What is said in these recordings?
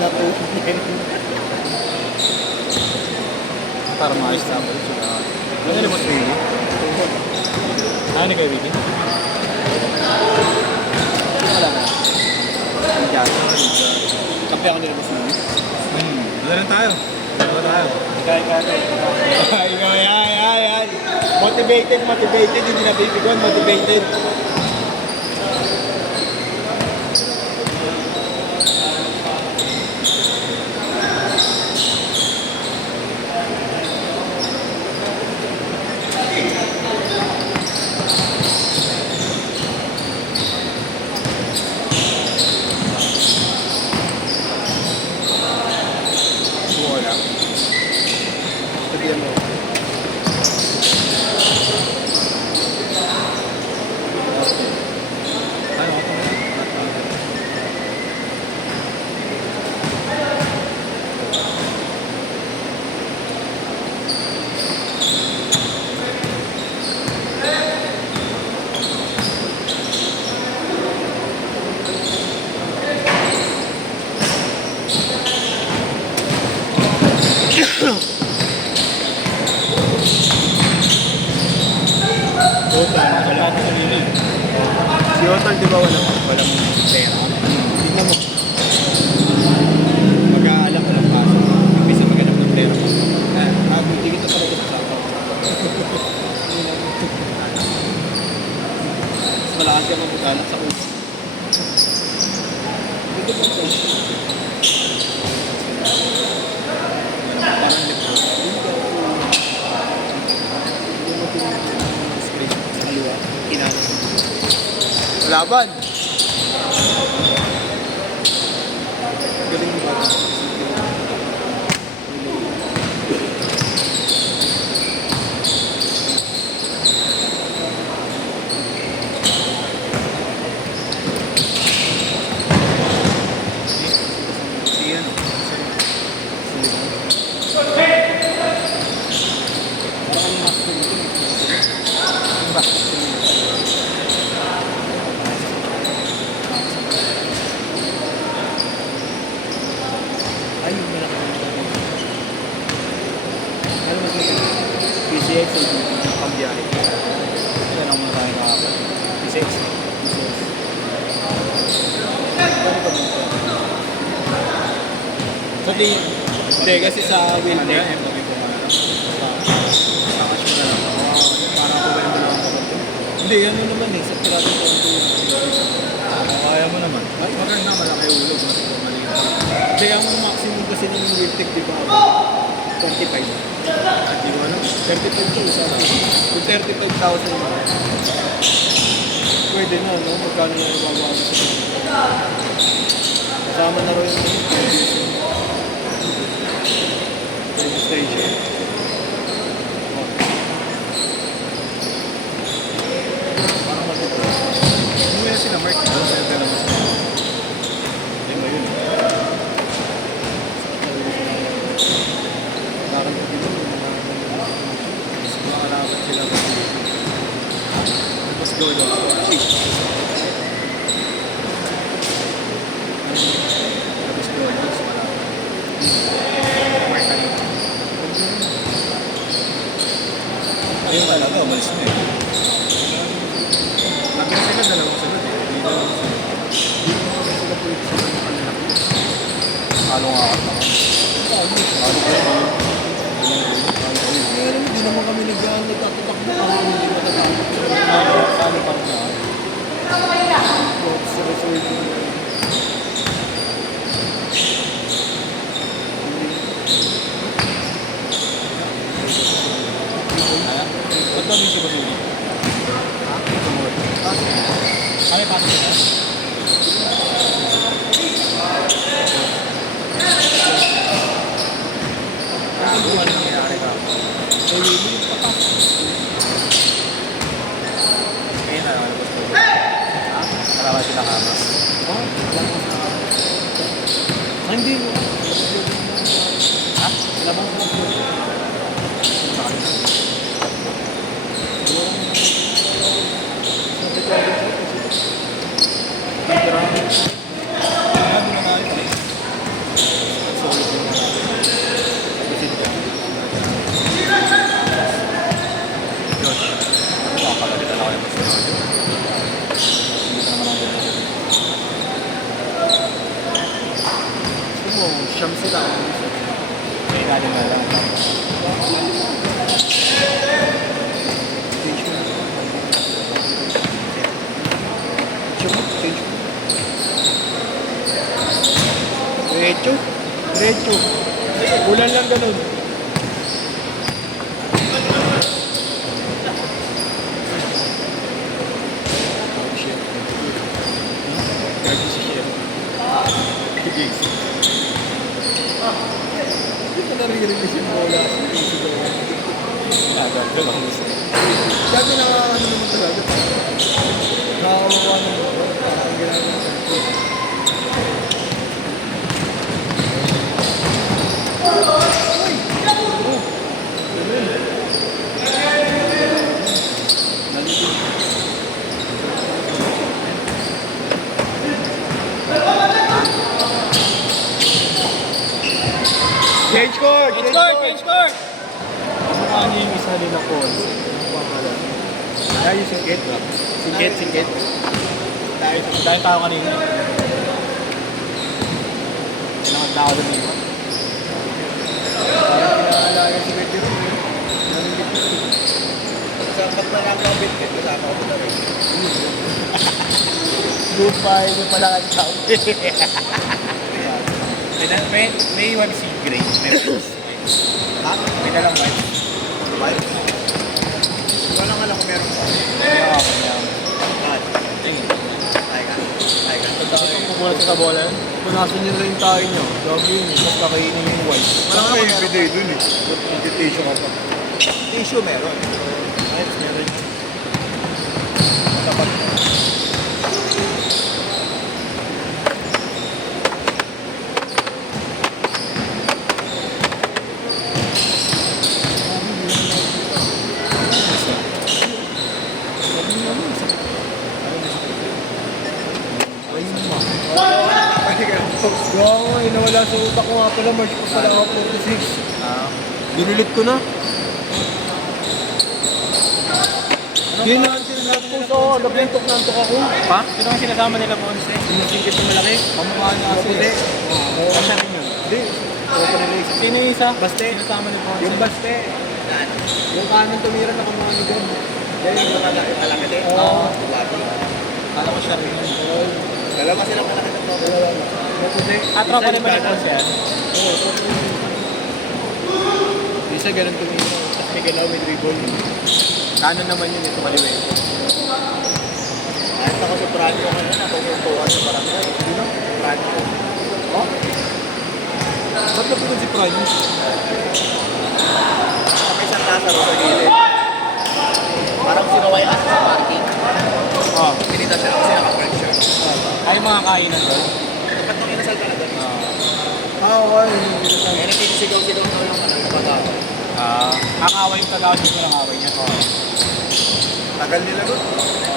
natutunin. Para maayos na ako. Ano naman sa Wiki? Ano kayo Wiki? Wala na. Nandiyan. Kape ako nila mas muli. Wala na tayo. Wala tayo. Ikaw, yan. Motivated. Hindi na bibigon, motivated. Wala. Sabihan mo. Ano? Wala na kanina. Si Otol, di ba walang Walang pera. tignan mo. Mag-aalak ko lang pasok. Imbis na maghanap ng pera. Hindi kita talaga sa sapaw. Mas malakas ka magbukalan sa ulo. Dito po sa ulo. Parang lipo. Sa kaliwa. Kinano. Laban! Galing mo ba? Si ano? Parang ang master nito. Ano ba? Ay, yung malaki. Ano mas may PCX o pambiyahe? Yan ang mga tayo nakakapag. PCX. Paano ba mo? Pati, hindi kasi sa Ano Wiltec. yan? Sabi ko nga. Sakash mo na lang. Para ako ba yung dalawang kapag ko? Hindi, ano naman eh, sa pirata ko ito yung Kaya mo naman. Ay, maganda, malaki ulo. Mas maliit. Hindi, ang maximum kasi ng Wiltec, di ba? 25. Hindi ko alam. 35 to, isa lang. Kung 35,000 mo, pwede na, no? Magkano na ibabawas sa kasama na rin yung registration. Parang matuto. Ano yan sila Mark? Ano sila dalawa sila? Yan ba yun? Parang ko din yun. Makalapat sila. Mas goal yun. Tapos goal yun. Mark ano? Ayun talaga, umalis na eh. Lagi sila dalawang sunod eh. Hindi dalawang sunod. Halo nga ako. Halo ko yun. Pero hindi naman kami nagtatakbo kami hindi matatakbo. Halo pa rin na. Sa resort. Ba't ba yung si Basuli? Ha? Tumulad. Kaya pa rin sila? Ano kung ano nangyayari ka? May willing pa pa. Ngayon na lang. Ha? Kalawa sila kamas. Oh, hindi mo. Ha? Labang ko. Kaya doon na tayo. Siyam sila. May ilalim na lang. Change mo. Change mo. Diretso. Diretso. Ulan lang ganun. Shit. Gagi si Chef. Yes. Hindi ko naririnig yung bola. Nagagawin lang gusto. Sabi na ano naman talaga. Nakakawawa naman. Ang ginagawa ko. Change court! Change court! Ano yung isa nila ko? Dahil yung singkit. Singkit. Dahil tao kanina. Kailangan tao lumima. Parang pinaalala si Medyo. Sapat na lang ang bitbit, kasama ko na rin. Goodbye, yung pala ang tao. May one si Gray. Ha? May dalang white. White? Wala nga lang kung meron pa. Kaya ako niya. Bakit? Ay ka. Kung pumunta sa bola, punasan nyo na rin tayo nyo. Sabi yun, mas kakainin yung white. Wala nga may video dun eh. Invitation ka pa. Tissue meron. Ayos meron. Dapat. Gawa nga, nawala sa utak ko nga pala, March pa pala ako 46. Dinilit ko na. Yun na, nag-post ako, nag-antok ako. Pa? Sino ang sinasama nila po? Yung singkit na malaki, kamukha na kasi. Oo. Siya rin yun. Hindi, tropa nila isa. Sino yung isa? Baste. Sinasama ni Ponce. Yung baste. Yung kanan tumira na kamukha ni Gab. Yan yung malaki din. Oo. Lagi. Kala ko siya rin yun. Dalawa silang malaki ng tropa. Tropa naman ni Ponce yan. Oo, tropa nila. Isa ganun tumira. Tapos may galaw, may dribble. Kanan naman yun, ito kaliwa. Kahit ako sa Franco ko na, tututuan sa barangay. Sino? Franco. Oh? Ba't napagod si Franz? Sa isang Lazaro sa gilid. Parang sinaway asa sa parking. Oh. Pinita sila kasi naka-park siya. Ay, mga kainan doon. Ba't nung inasal talaga? Okay. Eh, nagsigaw-sigaw na lang pag-ako. Kakaway yung tagawad dito ng away niya. Tagal nila doon.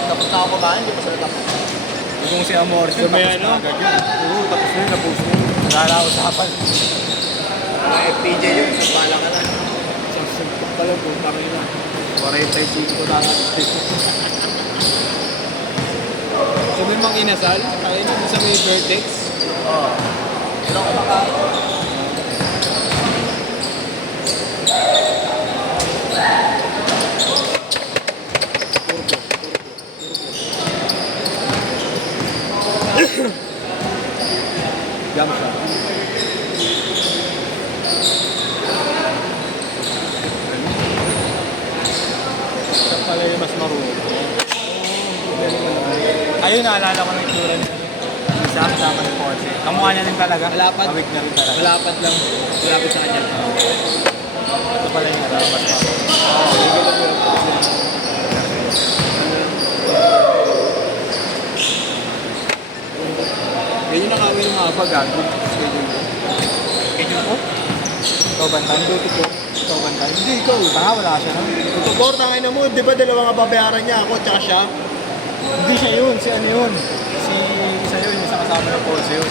Tapos na ako kumain, di pa sila tapos. Yung si Amorcio, So, may tapos ano? na agad yun. Oo, tapos na yun, na-post na yun. Nalala-usapan. Mga FPJ yun, bala ka na. Sa suntok pala, puta kayo na. 45 na natin. So, may mga inasal, kaya na sa may vertex. Oo. Pero kumakain. Jam siya. Siya pala yung mas marunong. Ayun, naalala ko ng itsura niya. Isa kasama ni Ponce. Kamukha niya rin talaga. Malapad. Awig na rin talaga. Malapad lang. Malapad sa kanya. Ito pala yung nalaman ko. Ganyan ang kami ng mga pag-gago. Schedule ko. Schedule ko? Ikaw bantay? Duty ko. Ikaw bantay? Hindi, ikaw. Tanga, wala siya nun. Tugor, tangin na mo. Di ba dalawa nga babayaran niya ako tsaka siya? Hindi siya yun. Si ano yun? Si isa yun. Isa kasama ng Ponce yun.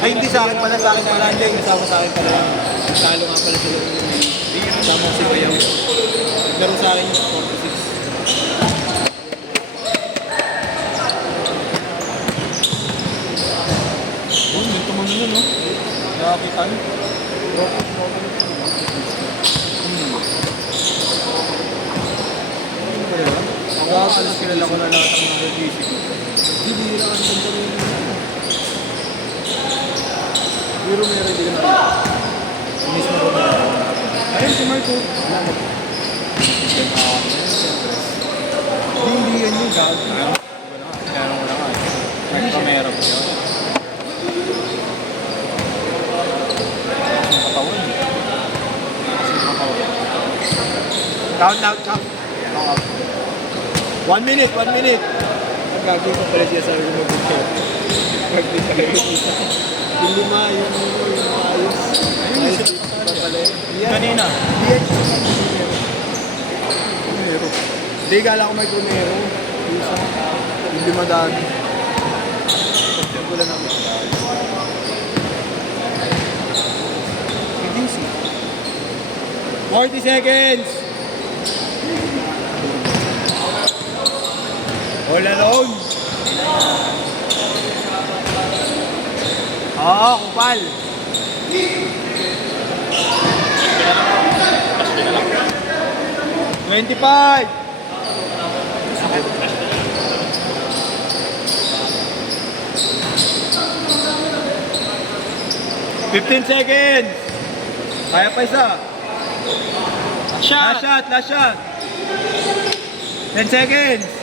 Ay, hindi sa akin pala. Sa akin pala. Hindi, kasama sa akin pala. Talo nga pala sila. Kasama ko si Bayaw. Naglaro sa akin yung 46. Oh, may tumanon nun, no? Kapitan. Ako alas kilala ko na lahat ang nag-GC ko. Hindi na kasi ng tanong yun. Pero meron din na. Mismo ko na. Ayun si Marco. Hindi yan yung gagawin. Meron ko na nga. Mark Romero po yun. Ang katawan eh. Kasi ang katawan. Count. 1 minute. Ang gagawin ko pala siya sa remote control. Gagawin talaga yung isa. Yung lima, yung ayos. Ayun yung sila pala yun. Kanina. Yan. Romero. Hindi, gala ko may Romero. Yung isa. Yung 5 daan. Yung wala na. GC. 40 seconds! All alone! Oo, kupal! 25! 15 seconds! Kaya pa isa! Last shot! 10 seconds!